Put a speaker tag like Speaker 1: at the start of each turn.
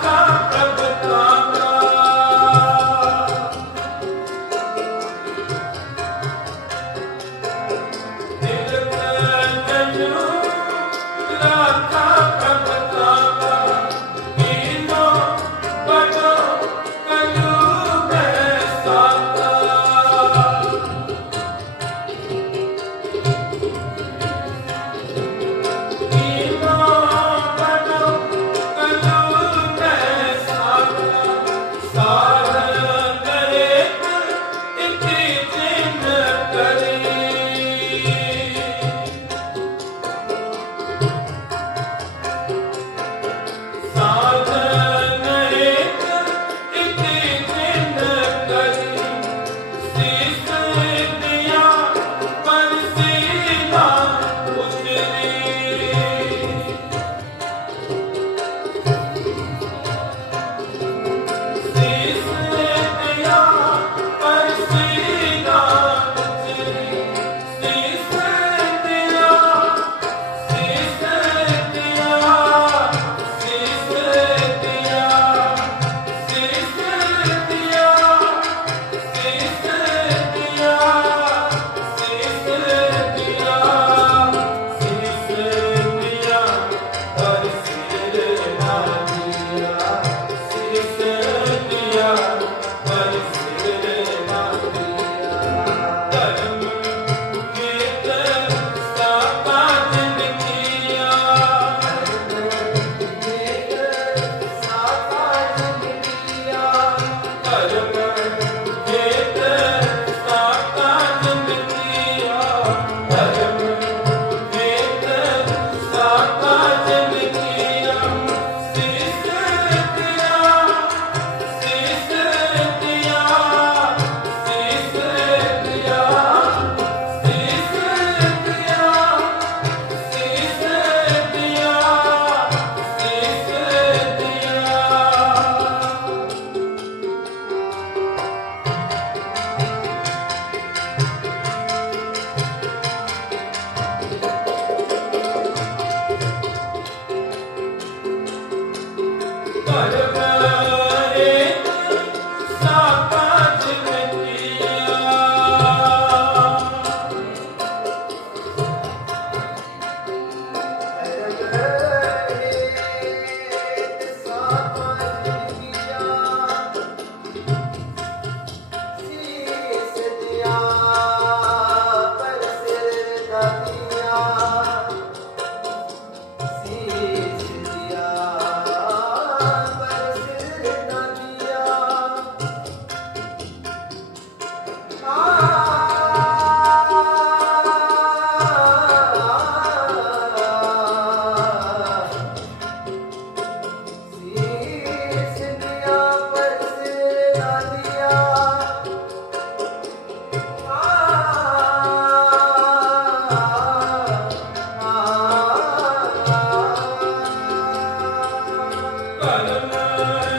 Speaker 1: come. Stop. Sadhana